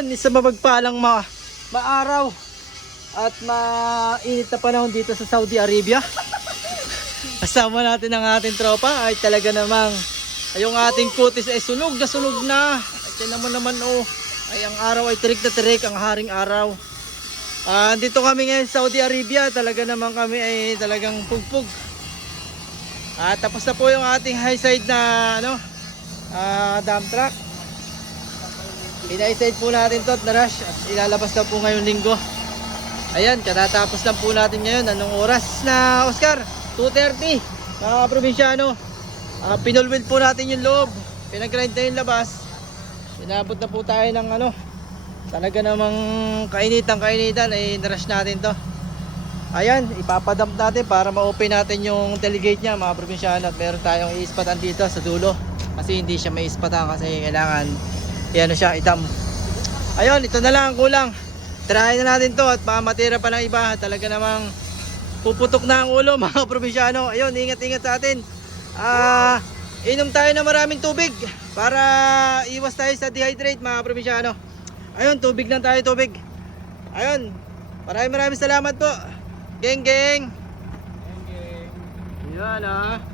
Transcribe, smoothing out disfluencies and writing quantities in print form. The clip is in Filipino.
Ayun, isa mapagpalang maaraw at mainit na panahon dito sa Saudi Arabia. Kasama natin ang ating tropa ay talaga namang yung ating kutis ay sunog na. At yan naman oh, ay ang araw ay tirik na tirik, ang haring araw. Dito kami ngayon sa Saudi Arabia, talaga naman kami ay talagang pugpug. Tapos na po yung ating high side na dump truck. Ina-side po natin to at na-rush at ilalabas na po ngayong linggo. Ayan, katatapos lang po natin ngayon. Anong oras na, Oscar? 2:30 mga probinsyano. Pinulwil po natin yung loob, pinag-grind na yung labas. Inabot na po tayo ng talaga namang kainitan ay na-rush natin to. Ayan, ipapadump natin para ma-open natin yung tailgate nya mga probinsyano. At meron tayong i-ispatan dito sa dulo kasi hindi siya may ispatan kasi kailangan siya itam. Ayun, ito na lang ang kulang. Tirahin na natin to at baka matira pa ng iba. Talaga namang puputok na ang ulo mga probinsyano. Ayun, ingat sa atin. Inom tayo ng maraming tubig para iwas tayo sa dehydrate mga probinsyano. Ayun, tubig lang tayo, tubig. Ayun, maraming salamat po. Geng. Yan